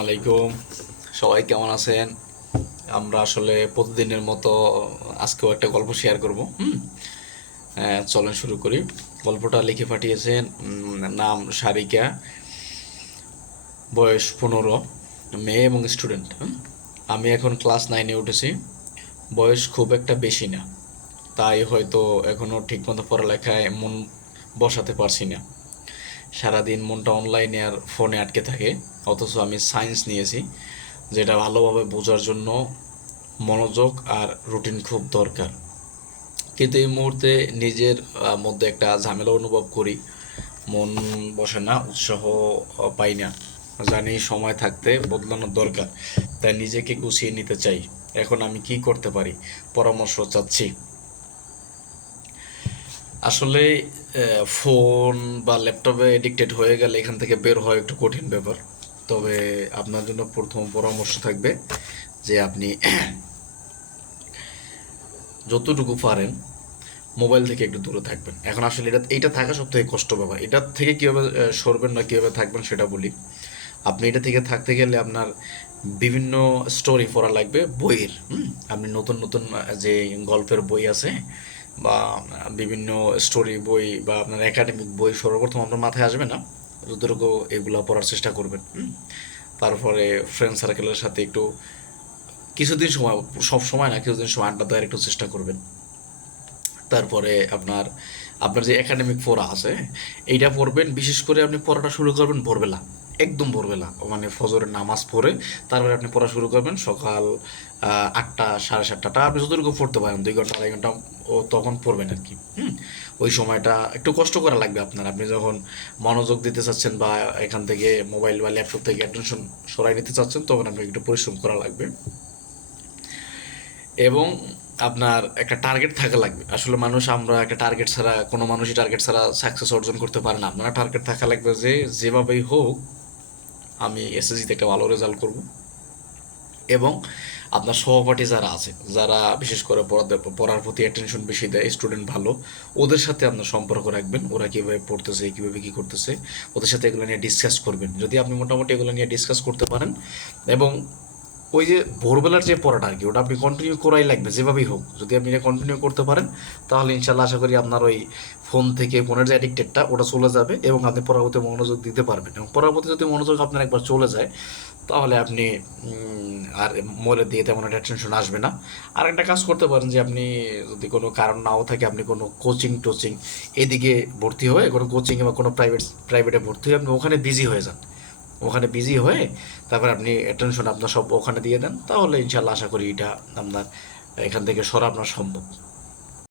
আলাইকুম। সবাই কেমন আছেন? আমরা আসলে প্রতিদিনের মতো আজকেও একটা গল্প শেয়ার করব। চলেন শুরু করি। গল্পটা লিখে পাঠিয়েছেন, নাম সারিকা, বয়স 15, মেয়ে এবং স্টুডেন্ট। আমি এখন ক্লাস 9-এ উঠেছি। বয়স খুব একটা বেশি না, তাই হয়তো এখনও ঠিকমতো পড়ালেখায় মন বসাতে পারছি না। সারাদিন মনটা অনলাইনে আর ফোনে আটকে থাকে। অথচ আমি সায়েন্স নিয়েছি, যেটা ভালোভাবে বোঝার জন্য মনোযোগ আর রুটিন খুব দরকার। কিন্তু এই মুহূর্তে নিজের মধ্যে একটা ঝামেলা অনুভব করি। মন বসে না, উৎসাহ পাই না। জানি সময় থাকতে বদলানোর দরকার, তাই নিজেকে গুছিয়ে নিতে চাই। এখন আমি কি করতে পারি? পরামর্শ চাচ্ছি। আসলে ফোন বা ল্যাপটপে এডিক্টেড হয়ে গেলে এখান থেকে বের হওয়া একটু কঠিন ব্যাপার। তবে আপনার জন্য প্রথম পরামর্শ থাকবে যে আপনি যতটুকু পারেন মোবাইল থেকে একটু দূরে থাকবেন। এখন আসলে এইটা থাকা সব থেকে কষ্ট ব্যাপার। এটার থেকে কীভাবে সরবেন না কীভাবে থাকবেন সেটা বলি। আপনি এটা থেকে থাকতে গেলে আপনার বিভিন্ন স্টোরি পড়া লাগবে বইয়ের। আপনি নতুন নতুন যে গল্পের বই আছে বা বিভিন্ন স্টোরি বই বা আপনার একাডেমিক বই সর্বপ্রথম আপনার মাথায় আসবে না, যতটুকু এগুলো পড়ার চেষ্টা করবেন। তারপরে ফ্রেন্ড সার্কেলের সাথে একটু কিছুদিন সময়, সব সময় না, কিছুদিন সময় আড্ডা দেওয়ার একটু চেষ্টা করবেন। তারপরে আপনার আপনার যে একাডেমিক পড়া আছে এইটা পড়বেন। বিশেষ করে আপনি পড়াটা শুরু করবেন ভোরবেলা, একদম ভোরবেলা, মানে ফজরের নামাজ পড়ে তারপরে আপনি পড়া শুরু করবেন সকাল 8টা, 7:30টা, আপনি যতটুকু পড়তে পারেন, 2 ঘন্টা 2.5 ঘন্টা ও তখন পড়বেন আর কি। ওই সময়টা একটু কষ্ট করা লাগবে আপনার। আপনি যখন মনোযোগ দিতে চাচ্ছেন বা এখান থেকে মোবাইল বা ল্যাপটপ থেকে অ্যাটেনশন সরাই নিতে চাচ্ছেন, তখন আপনাকে একটু পরিশ্রম করা লাগবে। এবং আপনার একটা টার্গেট থাকা লাগবে। আসলে আমরা একটা টার্গেট ছাড়া, কোনো মানুষই টার্গেট ছাড়া সাকসেস অর্জন করতে পারে না। আপনার টার্গেট থাকা লাগবে যে যেভাবেই হোক আমি এসএসসিতে একটা ভালো রেজাল্ট করব। এবং আপনার সহপাঠী যারা আছে, যারা বিশেষ করে পড়ার প্রতি অ্যাটেনশন বেশি দেয়, স্টুডেন্ট ভালো, ওদের সাথে আপনার সম্পর্ক রাখবেন। ওরা কীভাবে পড়তেছে, কীভাবে কী করতেছে, ওদের সাথে এগুলো নিয়ে ডিসকাস করবেন। যদি আপনি মোটামুটি এগুলো নিয়ে ডিসকাস করতে পারেন এবং ওই যে ভোরবেলার যে পড়াটা আর কি, ওটা আপনি কন্টিনিউ করাই লাগবে যেভাবেই হোক। যদি আপনি এটা কন্টিনিউ করতে পারেন, তাহলে ইনশাল্লাহ আশা করি আপনার ওই ফোন থেকে, ফোনের যে অ্যাডিক্টেডটা ওটা চলে যাবে এবং আপনি পড়ার প্রতি মনোযোগ দিতে পারবেন। এবং পড়ার প্রতি যদি মনোযোগ আপনার একবার চলে যায়, তাহলে আপনি আর মোবাইলের দিয়ে তেমন একটা টেনশন আসবে না। আর একটা কাজ করতে পারেন যে আপনি যদি কোনো কারণ নাও থাকে, আপনি কোনো কোচিং টোচিং এদিকে ভর্তি হয়ে, কোনো কোচিংয়ে বা কোনো প্রাইভেটে ভর্তি হয়ে আপনি ওখানে বিজি হয়ে যান। ওখানে বিজি হয়ে তারপর আপনি অ্যাটেনশন আপনার সব ওখানে দিয়ে দেন, তাহলে ইনশাল্লাহ আশা করি এটা আপনার এখান থেকে সরা আপনার সম্ভব।